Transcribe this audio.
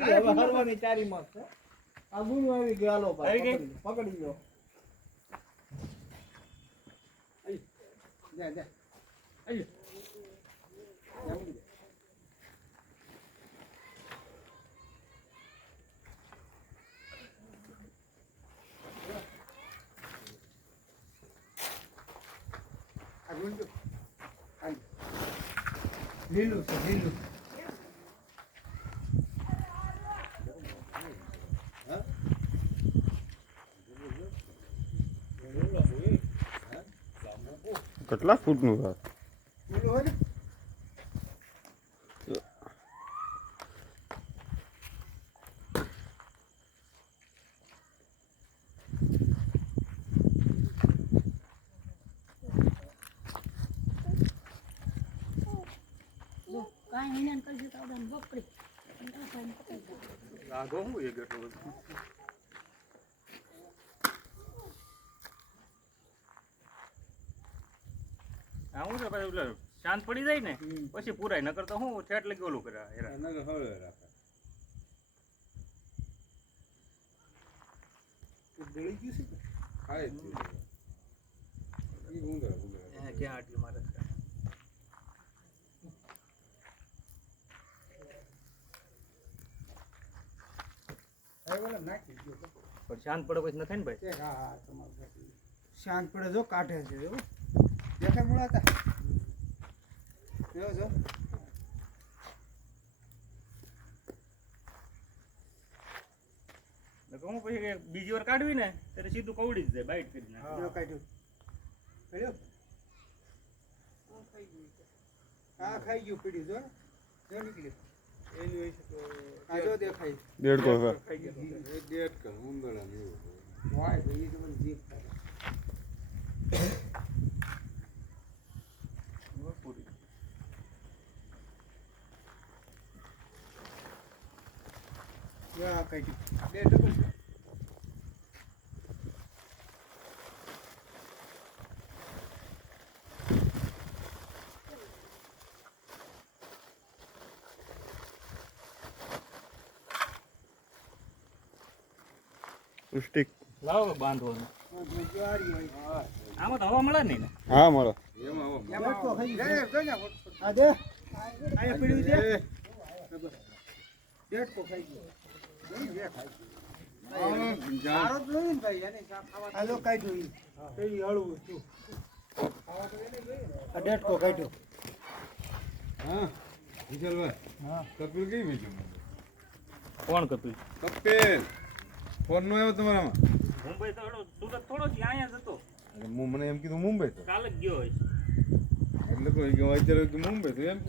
હવે હરવાની ચારી માં છે આ ગુણો આવી ગયો હાલો ભાઈ પકડી લો જા જા આઈ લીલું છે લીલું કેટલા ફૂટનું છે લીલું હોય ને કાંઈ નહીં કરી તો બકરી લાગો હું એ કેટલો બધો આવું છે ભાઈ એટલે શાંત પડી જાય ને પછી પૂરાય નકર તો હું ઠેઠ લગી ઓલું કરે નકર હવે રાખે ગળી ગયું છે ખાય ઈ ગુંદર ગુંદર ક્યાં આટલી મારે પણ શાંત પડે પછી ન થાય ને ભાઈ હા તમારું શાંત પડે જો કાઢે છે જો દેખાય મુળાતા જો જો હું પછી બીજી વાર કાઢવી ને ત્યારે સીધું કવડી જ જાય બાઈટ કરી નાખે જો કાઢ્યું કર્યો આ ખાઈ ગયું પીડી જો જો નીકળ્યું એની હોય છે તો આ જો દેખાય દેડકો ખાઈ ગયો એ દેડ કર ઉંદરા ને વાય ભાઈ તો મને જીભ થાય પૂરી યા કાઢ્યું બે ડબલ સ્ટિક લાવો બાંધવાનું આમાં તો હવા મળે નહીં ને હા મળો એમાં આ દે આયા પીડ્યું છે ડેટકો ખાઈ ગયો નહીં જે ખાઈ ગયો સારો જ નહીં ભાઈ એને ખાવા આ જો કાઢ્યું ઈ પેલી હળવું છું આ ડેટકો કાઢ્યો હા વિજલભાઈ હા કપિલ કઈ વેચ્યું કોણ કપિલ કપિલ ફોન નો આવ્યો તમારામાં મુંબઈ તો સુરત થોડો જ અહીંયા જ હતો મને એમ કીધું મુંબઈ તો કાલે જ ગયો હોય એટલે કોઈ ગયો અત્યારે મુંબઈ તો એમ